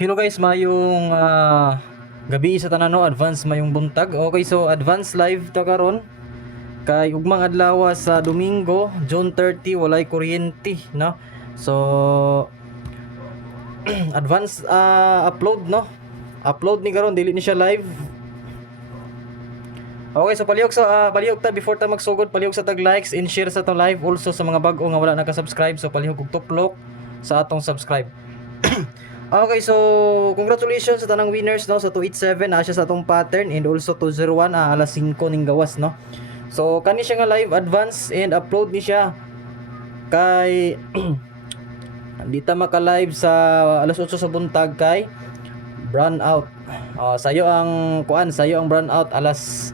Hello guys, mayong gabi sa tanan no, advance mayong buntag. Okay, so advance live ta karon kay ugmang adlaw sa Domingo, June 30 walay kuryente, no. So advance upload no. Upload ni karon dili ni siya live. Okay, so palihog ta before ta magsugod, palihog sa tag likes and share sa atong live, also sa mga bag-o nga wala naka-subscribe, so palihog og tuplok sa atong subscribe. Okay, so congratulations sa tanang winners no, sa 287 siya sa atong pattern, and also 201 alas 5 ning gawas no. So kani siya nga live advance and upload ni siya kay di ta maka-live sa alas 8 sa buntag kay brown out. Sayo ang brown out alas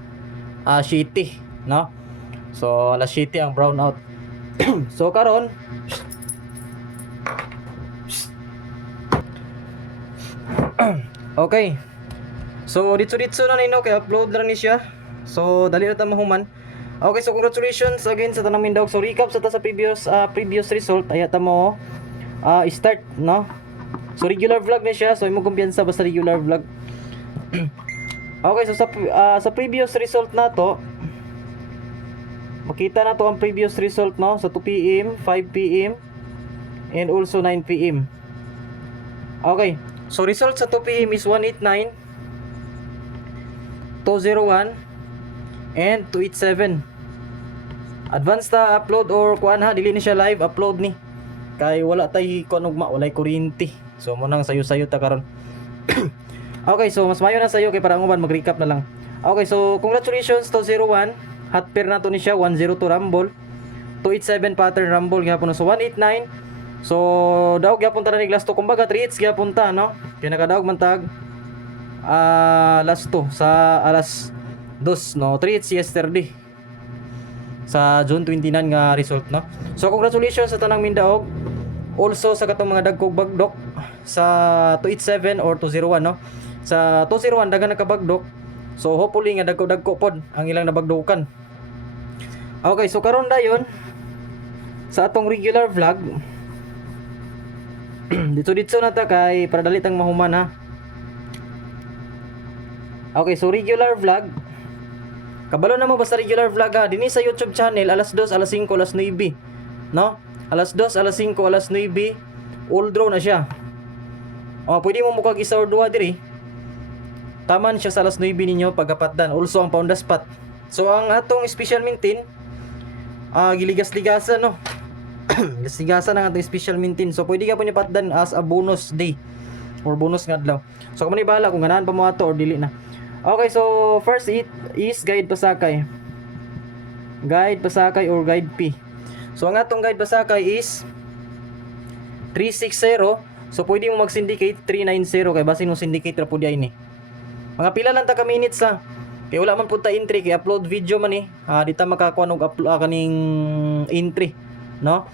7 no. So alas 7 ang brown out. So karon okay. So dito na nino kay upload na ni siya. So dali na ta mahuman. Okay, so congratulations again sa tanang Mindawg. So recap sa ta sa previous result ay ta mo start no. So regular vlog na siya. So imo kumpiyansa basta regular vlog. Okay, so sa previous result na to, makita na to ang previous result no, sa 2 PM, 5 PM and also 9 PM. Okay. So result sa 2 PM is 189, 201 and 287. Advance ta upload or kuan ha, dili ni siya live upload ni. Kay wala tay kuan ugma, walay kuryente. So mo nang sayo-sayo ta karon. Okay, so mas mayo na sayo kay para uban mag-recap na lang. Okay, so congratulations 201. Hot pair na to ni siya 102 rumble. 287 pattern rumble gyapon. So 189. So daog gyapon ta ni last to, kumbaga 3 hits gyapon ta no. Kay nakadaog man tag last to sa alas 2 no, 3 hits yesterday sa June 29 nga result no. So congratulations sa tanang Mindaog, also sa katong mga dagkog bagdok sa 287 or 201 no. Sa 201 dagan nakabagdok, so hopefully nga dagko pod ang ilang nabagdokan. Okay, so karon dayon sa atong regular vlog dito na ta kay para dali tang mahuman ha. Okay, so regular vlog, kabalo na mo basta regular vlog ha. Dinhi sa YouTube channel alas 2, alas 5, alas 9 no. Alas 2, alas 5, alas 9 all draw na siya. Pwede mo mukag isa or duha diri. Taman siya sa alas 9 ninyo pagapatdan. Also ang pound spot. So ang atong special maintain giligas-ligasan no. Giligas-ligasan ang atong special maintain. So pwede ka po niya patdan as a bonus day or bonus nga adlaw. So kamo ni bahala kung ganahan pa mo ato or dili na. Okay, so first it is guide pasakay. Guide pasakay or guide P. So ang atong guide pasakay is 360. So pwede mo mag-syndicate 390 kay basin mo syndicate ra pud ni. Mga pila lang ta ka minutes ha. Kay wala man pud ta entry kay upload video man di ta makakuha og kaning entry, no?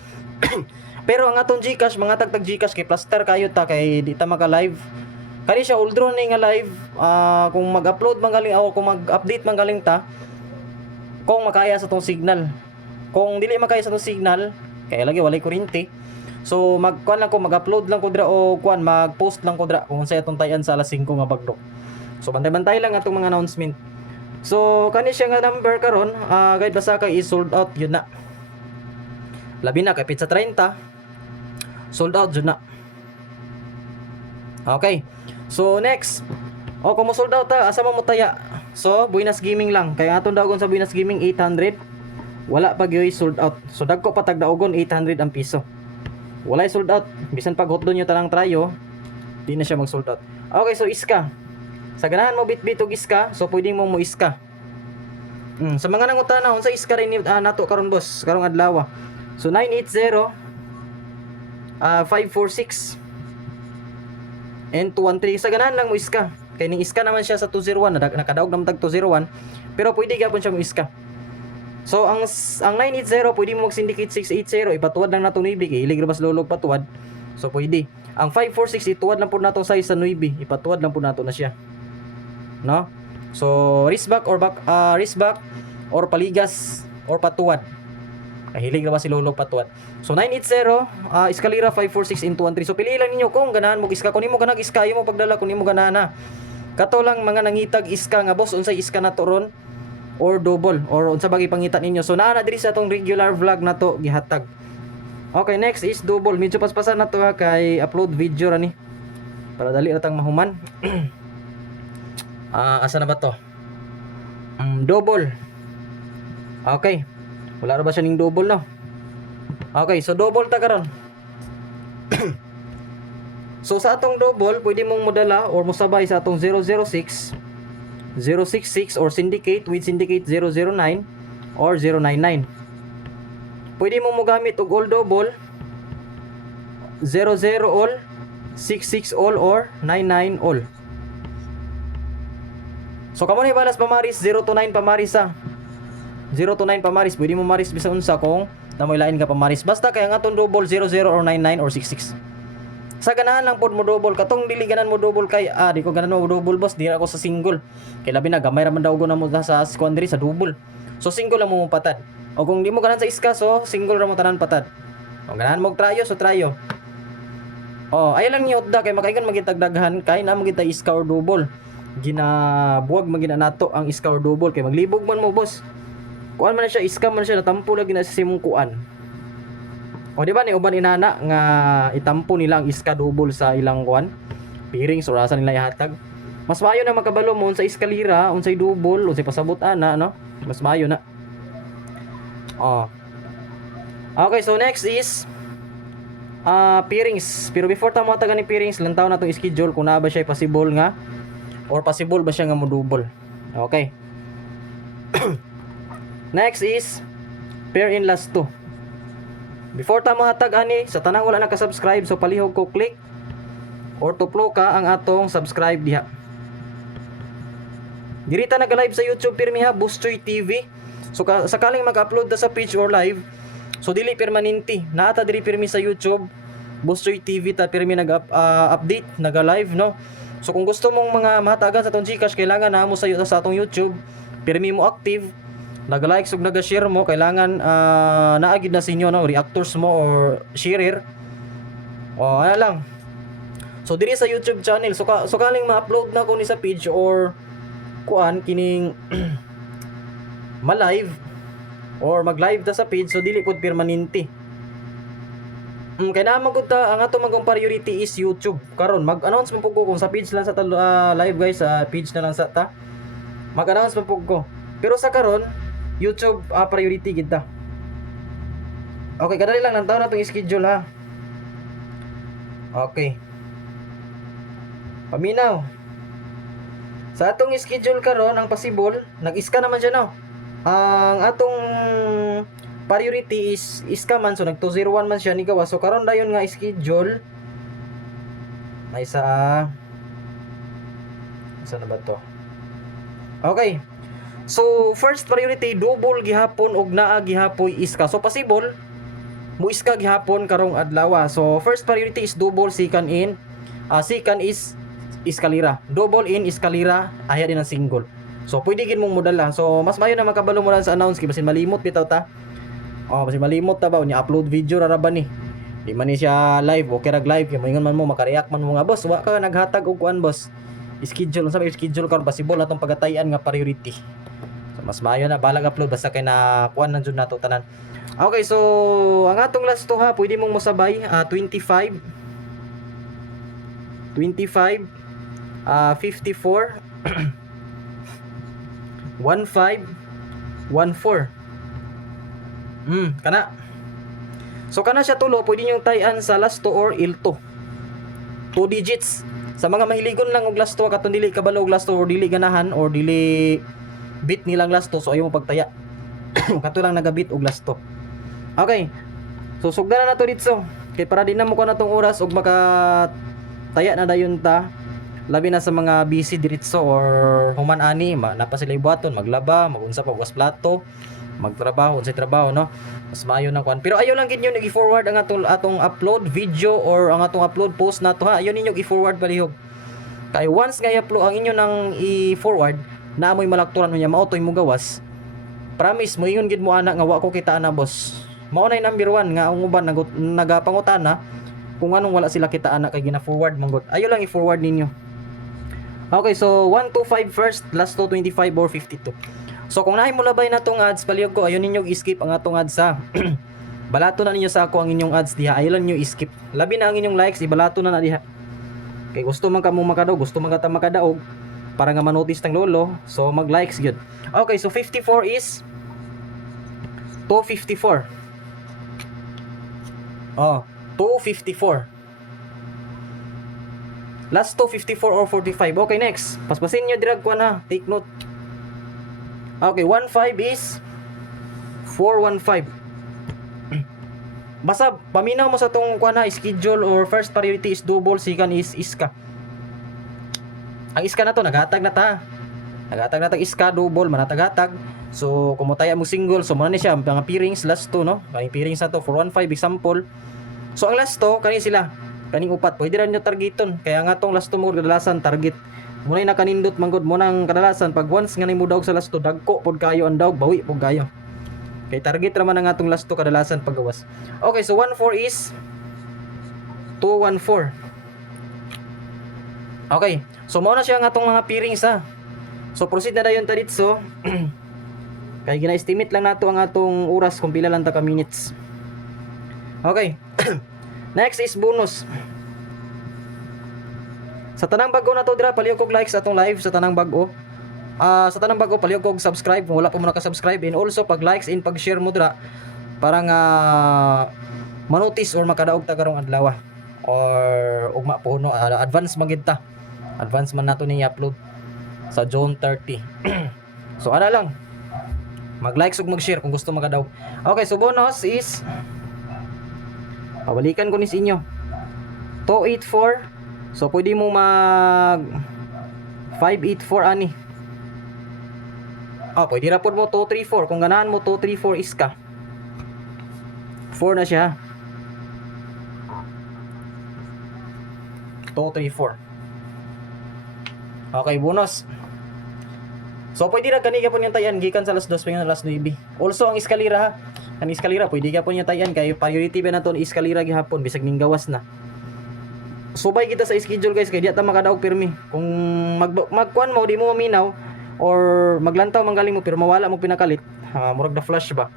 Pero ang atong GCash, mga tagtag GCash kay plaster kayo ta kay di ta maka-live. Kani siya old draw ni nga live, kung mag-upload man galing o kung mag-update man galing ta, kung makaya sa tong signal. Kung dili makaya sa tong signal, kay lagi walay kuryente. So mag-kuan lang ko, mag-upload lang ko dira o kuan mag-post lang ko dira kung sa atong tayan sa alas 5 nga bagdok. So bantay-bantay lang atong mga announcement. So kani siya nga number karon, guide basakay is sold out yun na. Labi na kay pizza 30. Sold out yun na. Okay. So next, kung mo sold out ta, asa mo taya? So Buenas Gaming lang. Kaya atong dagon sa Buenas Gaming 800. Wala pa gyoy sold out. So dagko pa tag daogon 800 ang piso. Walay sold out. Bisan pag hotdo nyo tanang tryo, di na siya mag sold out. Okay, so iska. Sa ganahan mo bit-bit og iska, so pwede mo iska. Sa mga nangutana unsa iska rin nato karon boss, karong adlaw. So 980 546 and 213. Sa ganahan lang mo iska. Kay ning iska naman siya sa 201, nakadaog naman tag 201, pero pwede gyapon siya mo iska. So ang 980 pwede mo mag-syndicate 680, ipatuwad lang nato 9 kay ilig rabas lolog patuwad. So pwede. Ang 546 ituwad lang po nato size sa 9, ipatuwad lang po nato na siya. No? So wrist back or paligas or patuwad. Kahilig na ba si Lolo patuwad. So 980 Escalera 546 into 13. So pili lang ninyo kung ganahan mo iska. Kung nimo ganag iska imo pagdala, kung nimo ganahan na. Kato lang mga nangitag iska nga boss, unsay iska na to ron or double or unsa bagay pangita ninyo. So naa na diri sa atong regular vlog na to gihatag. Okay, next is double. Medyo paspasan na to ha kay upload video ra ni. Para dali ra tang mahuman. Asa na ba to? Double. Okay. Wala na ba siya ning double no? Okay, so double ta karon. So sa atong double, pwede mong modala or mosabay sa atong 006, 066 or syndicate with syndicate 009 or 099. Pwede mo mogamit og all double 00 all, 66 all or 99 all. So kamo ni balas pamaris 0 to 9 pamaris sa 0 to 9 pamaris, pwede mo maris bisan unsa kung namoy lain ka pamaris. Basta kay ang atong double 00 or 99 or 66. Sa ganahan lang pod mo double, katong dili ganan mo double kay di ko ganan mo double boss, di ako sa single. Kay labi na gamay ra man daw na mo sa squandry sa double. So single lang mo patad. O kung di mo ganan sa iska, so single ra mo tanan patad. O ganahan mo trayo, so trayo. Ay lang niyo da kay makaigan magitagdaghan kay na magita iska or double. Ginabuwag magina nato ang iska or double kay maglibog man mo boss. Kuan man siya, iska man siya, natampo lagi na sa simong kuan. O di ba ni uban inana nga itampo nila ang iska double sa ilang kuan, piring so rasa nila ihatag. Mas maayo na makabalo mo sa eskalera, unsay double, unsay pasabot ana no? Mas maayo na. Okay, so next is pairings. Pero before ta mo tagan ni pairings, lantaw na tong schedule kung naa ba siya possible nga or possible ba siya nga mo double. Okay. Next is pair in last 2. Before ta mo hatag ani sa tanang wala naka-subscribe, so palihog ko click or tuplo ka ang atong subscribe diha. Diri ta nag-live sa YouTube pirmi ha, Bustoy TV. So sakaling mag-upload ta sa page or live, so dili permanente. Naa ta diri pirmi sa YouTube, Bustoy TV ta pirmi nag-update, nag-live no. So kung gusto mong mga mahatagan sa atong GCash, kailangan na mo sa atong YouTube, pirmi mo active. Nag-like ug nag-share mo, kailangan naagid na sa inyo no, reactors mo or sharer. Ano lang. So diri sa YouTube channel, so kaling ma-upload na ko ni sa page or kuan kining ma-live or mag-live ta sa page, so dili pod permanente. Kaya na magudta ang ato magong priority is YouTube. Karon mag-announce man pug ko kung sa page lang sa live guys, sa page na lang sa ta. Mag-announce man pug ko. Pero sa karon YouTube priority kita. Okay, kadali lang nantaw na itong schedule ha. Okay. Paminaw. Sa atong schedule karon ang possible, nag-iska naman siya no. Ang atong priority is iska man, so nag 201 man siya ni gawa. So karon dayon nga schedule. May isa na ba to? Okay. So first priority double gihapon og naa gihapoy iska. So possible mo iska gihapon karong adlaw. So first priority is double, second is eskalera. Double in eskalera, aya din ang single. So pwede gid mong modala. So mas mayo na makabalo mo lang sa announce kay basin malimot bitaw ta. Basin malimot ta ba ni upload video ra ba ni. Di man ni siya live, okay rag live kay moingon man mo makareact man mo nga boss, wa ka naghatag og kuan boss. Schedule unsa may schedule karon possible natong pagatayan nga priority. So mas maayo na balag upload basta kay na kuan nang jud nato tanan. Okay, so ang atong last to ha, pwede mong mosabay 25 54 15 14 kana. So kana siya tulo, pwede niyo tayan sa last to or ilto. 2 digits. Sa mga mahiligon lang og last to, katong dili kabalo og last to or dili ganahan or dili bit nilang last to, so ayaw mo pagtaya. Kato lang nagabit og last to. Okay. So sugdan na nato dito. Kay para din na mo ko na tong oras og makataya na dayon ta. Labi na sa mga busy diretso or human ani, napa sila ibuhaton, maglaba, magunsa pa ugas plato, magtrabaho, unsay trabaho no. Mas maayo na kuan. Pero ayaw lang gid niyo i-forward ang atong upload video or ang atong upload post nato ha. Ayaw ninyo i-forward balihog. Kay once nga i-upload ang inyo nang i-forward, naamoy malakturan mo niya, mautoy mo gawas. Promise mo ingon gid mo ana nga wa ko kita ana boss. Mao nay number 1 nga ang uban nagapangutana kung anong wala sila kita ana kay gina-forward man gud. Ayo lang i-forward ninyo. Okay, so 1 to 5 first, last to 25 or 52. So kung naay mo labay na tong ads, palihog ko ayon ninyo i-skip ang atong ads sa balato na ninyo sa ako ang inyong ads diha. Ayo lang niyo i-skip. Labi na ang inyong likes, ibalato na diha. Kay gusto man kamo makadaog, gusto man kata makadaog para nga manotice tang lolo, so mag-likes gyud. Okay, so 54 is 254. Oh, 254. Last 254 or 45. Okay, next. Paspasin nyo dirag ko na. Take note. Okay, 15 is 415. Basta paminaw mo sa tong kuha na schedule or first priority is double, second is iska. Ang iska na to naghatag na ta. Naghatag na tag iska double manatag-hatag. So kumutaya mo single, so muna ni siya mga pairings last 2 no. Kaning pairings na to 415 example. So ang last 2 kani sila. Kaning upat pwede ra nyo targeton. Kaya nga tong last 2 mo kadalasan target. Muna nakanindot manggod mo nang kadalasan pag once nga nimo daog sa last 2 dagko pod kayo ang daog bawi pod kayo. Kay target ra man ang atong last 2 kadalasan paggawas. Okay, so 14 is 214. Okay. So mao na siya nga atong mga pairings ha. So proceed na dayon ta ditso. Kay gina-estimate lang nato ang atong oras kung pila lang ta ka minutes. Okay. Next is bonus. Sa tanang bago na to dira palihog kog like sa atong live sa tanang bago. Sa tanang bago palihog kog subscribe kung wala pa mo naka-subscribe, and also pag likes and pag share mo dira para nga manotice or makadaog ta karong adlaw or ugma po no, advance magid ta. Advance man nato ni upload sa June 30. So ana lang. Mag-likes ug mag-share kung gusto makadaog. Okay, so bonus is pabalikan ko ni sa inyo 284. So pwede mo mag 584 ani. Pwede ra pod mo 234 kung ganahan mo 234 is ka 4 na siya 234. Okay, bonus. So pwede ra gani gyapon yung tayan gikan sa alas 2 pingon alas 9. Also ang eskalera ha. Ang eskalera pwede gyapon yung tayan kay priority ba naton eskalera gihapon bisag ning gawas na. Subay kita sa schedule guys kay di ta makadaog pirmi. Kung magkuan mo di mo maminaw or maglantaw manggaling mo pero mawala mo pinakalit, murag na flash ba.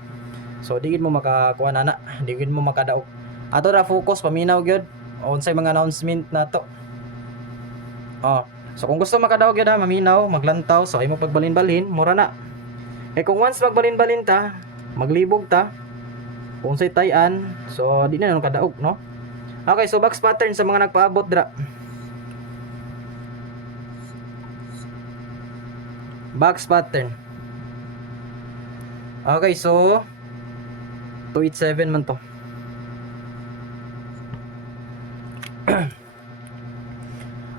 So di gid mo makakuan ana, di gid mo makadaog. Ato ra focus paminaw gyud unsay mga announcement nato. So kung gusto makadaog gyud ha, maminaw, maglantaw, so ay mo pagbalin-balin, mura na. Kung once magbalin-balin ta, maglibog ta, kung say tayan, so di na nang kadaog, no? Okay, so box pattern sa mga nagpaabot dra. Box pattern. Okay, so 287 man to.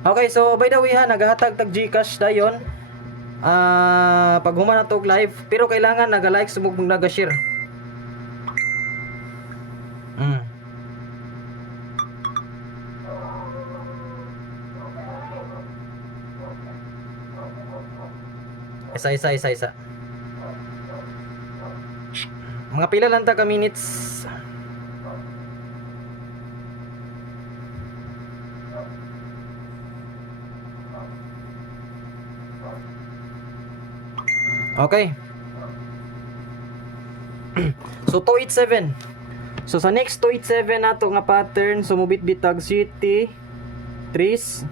Okay, so by the way ha, naghahatag tag GCash dayon. Pag human na to live, pero kailangan naga-like sumug naga-share. Isa. Mga pila lang ta ka minutes. Okay. So 287. So sa next 287 nato nga pattern, sumubit bitag city, trees,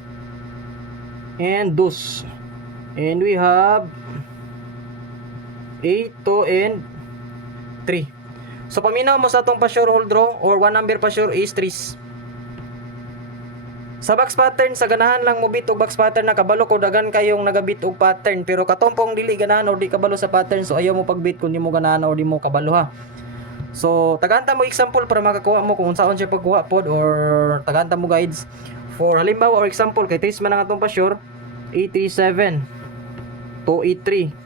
and dos. And we have 8, 2, and 3. So paminaw mo sa atong pa-sure hold draw or one number pa-sure is 3. Sa box pattern, sa ganahan lang mo bit og box pattern na kabalo ko dagan kayong nagabit og pattern pero katompong dili ganahan or di kabalo sa pattern, so ayaw mo pagbit kung di mo ganahan or di mo kabalo ha. So tagaanta mo example para makakuha mo kung unsaon siya pagkuha pod or tagaanta mo guides for halimbawa or example kay trace man ang atong pa-sure 837 283.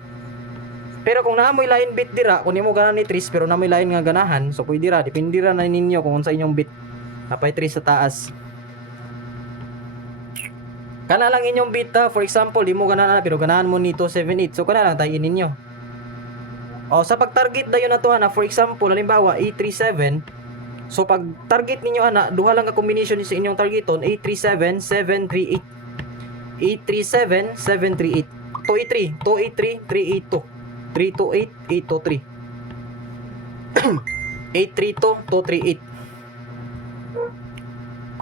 Pero kung naamoy line bit dira, kung nimo ganahan ni trace pero naamoy line nga ganahan, so pwede ra depende ra na ninyo kung unsa inyong bit. Napay trace sa taas. Kana lang inyong bit ha. For example, di mo ganahan pero ganahan mo ni 278. So kana lang tayo ninyo. O sa pag-target dayon na to ana, for example, halimbawa A37. So pag target ninyo ana, duha lang ka combination sa inyong targeton, A37 738. A37 738. 283, 283, 382. 328, 823. 832, 238.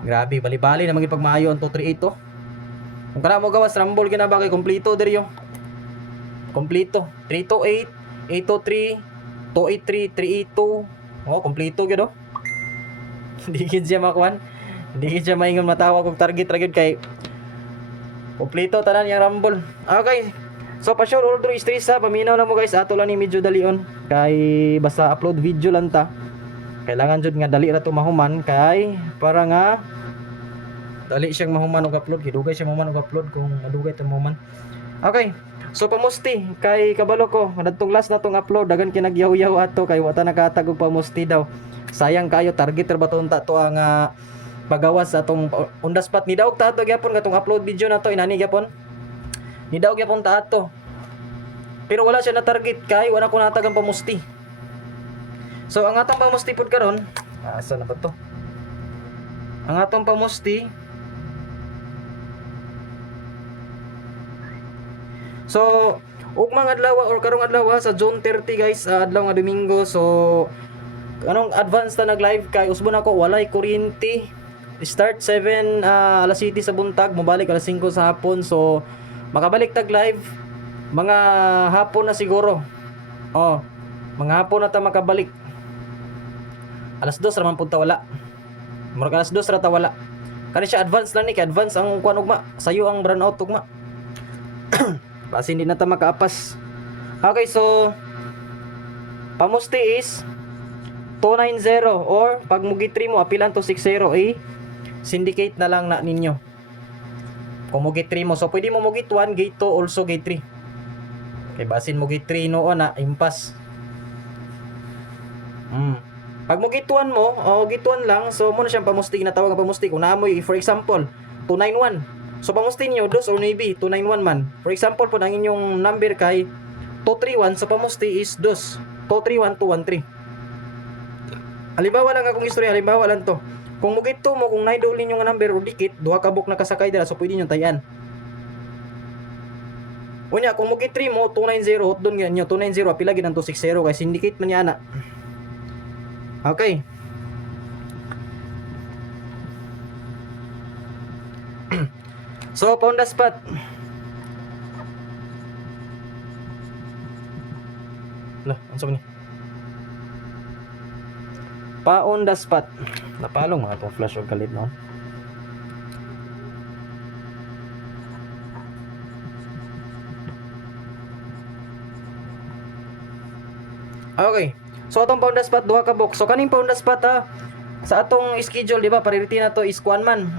Grabe, bali-bali na maging pagmaayo ang 238 to. Kung kana mo gawas rumble gina ba kay kompleto diri yo. Kompleto. 328, 823, 283, 382. Oh, kompleto gyud oh. Hindi gid siya makuan. Hindi gid siya maingon matawa kog target ra gyud kay kompleto tanan yang rumble. Okay. So pa sure order stress ha, paminaw lang mo guys, ato lang ni medyo dalion kay basta upload video lang ta. Kailangan jud nga dali ra to mahuman kay para nga dali siyang mahuman og upload, hidugay siya mahuman og upload kung adugay ta mahuman. Okay. So pamusti kay kabalo ko, nadtong last na tong upload dagan kinagyaw-yaw ato kay wata nakatag og pamusti daw. Sayang kayo, target ra ba to unta to ang pagawas sa atong on the spot. Ni daog ta ato gyapon katong upload video na to, inani gyapon. Ni daog gyapon ta ato. Pero wala siya na target kay wala ko natagang pamusti. So ang atong pamusti pud karon, asa na ba to? Ang atong pamusti. So ug mga adlaw or karong adlaw sa June 30 guys, adlaw nga Domingo. So anong advance ta nag live kay usbon ako walay kuryente. Start 7 alas 7 sa buntag, mobalik alas 5 sa hapon. So makabalik tag live mga hapon na siguro. Oh, mga hapon na ta makabalik. Alas 2 ra man pud ta wala. Murag alas 2 ra ta wala. Kani siya advance lang ni, kay advance ang kuan ugma. Sayo ang run out ugma. Basi hindi na ta makaapas. Okay, so pamusti is 290 or pag mugi 3 mo apilan to 60 syndicate na lang na ninyo. Kung mugi 3 mo, so pwede mo mugi 1, gate 2, also gate 3. Kay basin mugi 3 noon na impas. Pag mugi 1 mo, o gate 1 lang, so mo na siyang pamusti, ginatawag nga pamusti. Kung naamoy, for example, 291. So pamusti niyo dos or maybe 291 man. For example po ang inyong number kay 231, so pamusti is dos 231 213. Halimbawa lang akong istorya, halimbawa lang to. Kung mugit to mo, kung naidol ninyo nga number o dikit, duha ka book na kasakay dira, so pwede nyo tayan. Unya, kung mugit 3 mo, 290, doon ganyan nyo, 290, apilagin ang 260, kaya syndicate man yan na. Okay. So, on the spot. Lah, ano ni? Pa on the spot. Napalong mga itong flash or kalit, no? Okay. So, atong pa on the spot, duha ka book. So, kaning pa on the spot, ha? Sa atong schedule, di ba, priority na to is kuan man.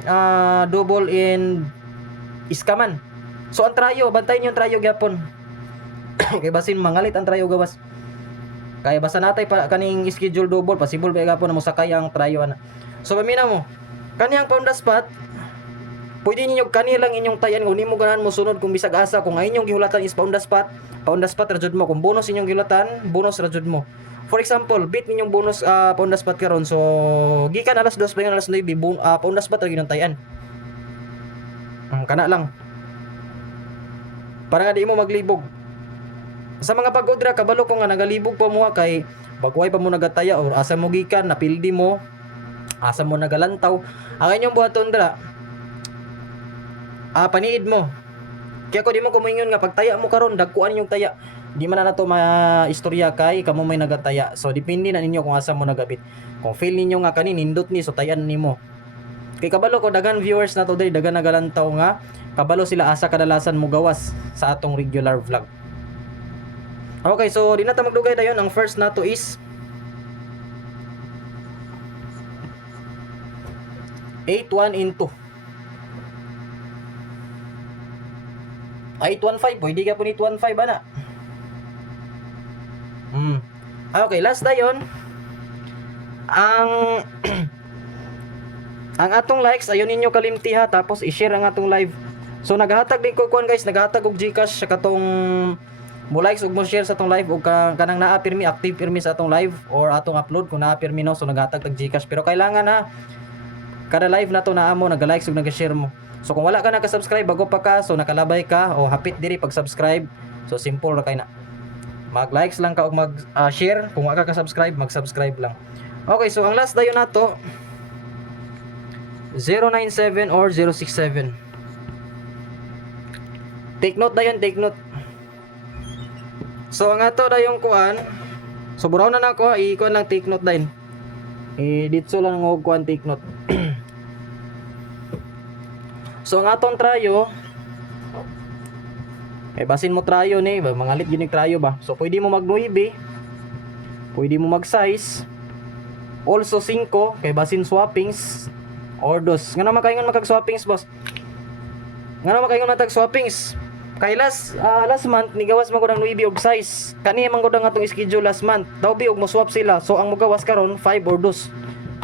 Double in iskaman. So ang trayo, bantayin yung trayo gyapon. Kay basin mangalit ang trayo gawas. Kaya basta natay pa kaning schedule double, possible ba gyapon na mo sakay ang trayo ana. So pamina mo, kaniyang pound spot, pwede ninyo kani lang inyong tayan kung nimo ganahan mo sunod kung bisag asa kung ang inyong gihulatan is pound spot ra jud mo. Kung bonus inyong gihulatan, bonus ra jud mo. For example, bit ninyong bonus pound spot karon. So gikan alas 2 pa alas 9 pound spot ra ginong tayan. Kana lang para nga di mo maglibog sa mga pagodra. Kabalo ko nga nagalibog pa mo kay bagway pa mo nagataya or asa mo gikan napildi mo, asa mo nagalantaw ang inyong buhaton dra, paniid mo. Kaya ko di mo kumingon nga pagtaya mo karon dagkuan yung taya, di man na to maistorya kay kamo may nagataya. So depende na ninyo kung asa mo nagabit. Kung feel ninyo nga kani nindot ni, so tayan nimo. Kay kabalo ko dagan viewers na to diri, dagan nagalantaw nga kabalo sila asa kadalasan mo gawas sa atong regular vlog. Okay, so di na ta magdugay dayon. Ang first na to is 81 into 815, pwede ka po ni 815 ana. Okay, last dayon ang ang atong likes ayon ninyo kalimti ha, tapos i-share ang atong live. So naghatag din ko kuan guys, naghatag og GCash sa katong mo likes ug mo share sa atong live ug kanang naa pirmi active pirmi sa atong live or atong upload kung naa pirmi no, so naghatag tag Gcash, pero kailangan na kada live na to naa mo nag-likes ug nag-share mo. So kung wala ka naka-subscribe bago pa ka, so nakalabay ka o hapit diri pag-subscribe, so simple ra kay na mag-likes lang ka ug mag-share. Kung wala ka subscribe mag-subscribe lang. Okay, so ang last dayon nato 097 or 067. Take note dayon, take note. So ang ato dayong kuan, so buraw na nako i-kuan lang take note dayon. Ditso lang og kuan take note. So ang atong trayo basin mo trayo ni, mangalit ginig trayo ba. So pwede mo mag 9, pwede mo mag size, also 5 kay basin swappings or dos. Nga naman kaingon magkag swappings boss. Nga naman kaingon matag swappings. Kay last month nigawas man ko ng 9 og size. Kani man ko ang atong schedule last month. Daw bi og mo swap sila. So ang mugawas karon 5 or dos.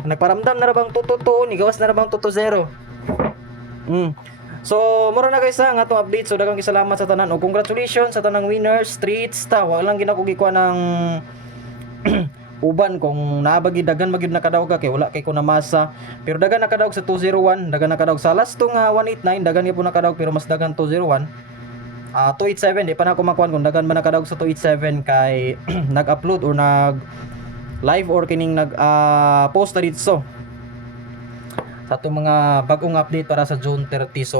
Nagparamdam na ra bang 2-2 nigawas na ra bang 2-0. So mura na guys ang atong update. So daghang salamat sa tanan og congratulations sa tanang winners. 3 hits ta. Wa lang ginako gikuha ng uban kung naabagi dagan magyud nakadaog ka kay wala kay ko namasa, pero dagan nakadaog sa 201, dagan nakadaog sa last tong 189, dagan gyud po nakadaog pero mas dagan 201. 287 di pa na ko makuan kung dagan man nakadaog sa 287 kay nag-upload or nag live or kining nag post na dito sa itong mga bagong update para sa June 30. So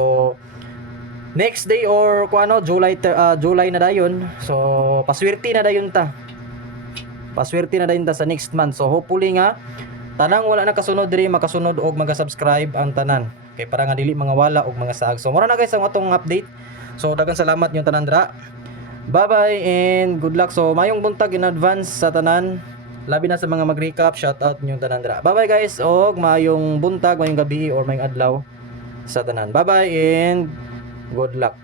next day or kuano July na dayon, so paswerte na dayon ta. Paswerte na dayon ta sa next month. So hopefully nga tanang wala na kasunod diri makasunod og maga-subscribe ang tanan. Kay para nga dili mga wala og mga saag. So mura na guys ang atong update. So daghang salamat niyo tanan dra. Bye-bye and good luck. So mayong buntag in advance sa tanan. Labi na sa mga mag-recap, shout out niyo tanan dra. Bye-bye guys og mayong buntag, mayong gabi or mayong adlaw sa tanan. Bye-bye and good luck.